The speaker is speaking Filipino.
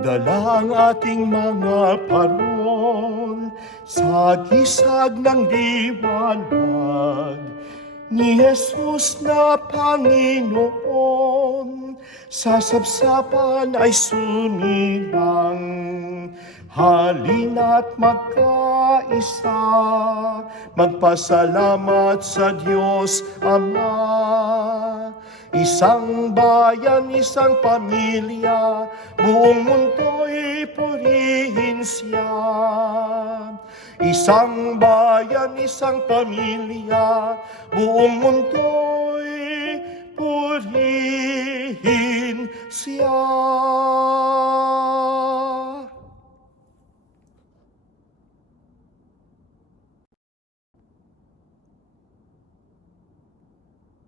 Dala ang ating mga parol sa gisag ng liwanag ni Jesus na Panginoon. Sa sapsapan ay sumilang, halina't magkaisa, magpasalamat sa Diyos Ama. Isang bayan, isang pamilya, buong mundo'y purihin siya. Isang bayan, isang pamilya, buong mundo'y purihin siya.